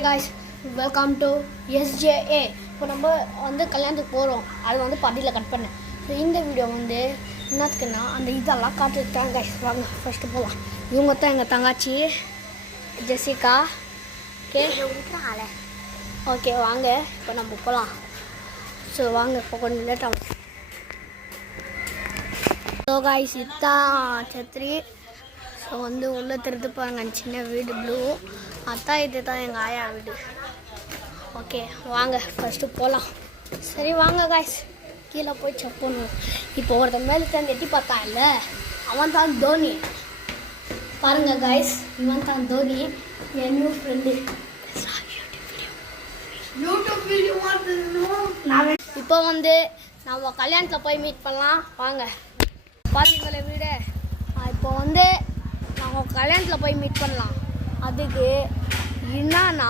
Hi guys, welcome to SJA. இப்போ நம்ம வந்து கல்யாணத்துக்கு போகிறோம். அது வந்து பாட்டியில் கட் பண்ணேன். ஸோ இந்த வீடியோ வந்து என்னத்துக்குன்னா அந்த இதெல்லாம் காட்டுட்டாங்க காய்ஸ். வாங்க ஃபஸ்ட்டு போகலாம். இவங்க தான் எங்கள் தங்காச்சி ஜெசிகா. ஓகே வாங்க இப்போ நம்ம போகலாம். ஸோ வாங்க இப்போ கொஞ்சம் லேட் ஆகும். ஸோ காய்ஸ் இதுதான் சத்ரி. ஸோ வந்து உள்ளே திறந்து பாருங்க, சின்ன வீடு ப்ளூ. அதான் இது தான் எங்கள் ஆயா வீடு. ஓகே வாங்க ஃபஸ்ட்டு போகலாம். சரி வாங்க காய்ஸ், கீழே போய் செக் பண்ணுவோம். இப்போ ஒருத்தன் மேலே தான் எட்டி பார்த்தான் இல்லை, அவன் தான் தோனி. பாருங்க காய்ஸ், இவன் தான் தோனி, என் நியூ ஃப்ரெண்டு. இப்போ வந்து நம்ம கல்யாணத்தில் போய் மீட் பண்ணலாம் வாங்க. பாருங்களே வீடு. இப்போ வந்து நம்ம கல்யாணத்தில் போய் மீட் பண்ணலாம். அதுக்கு என்னன்னா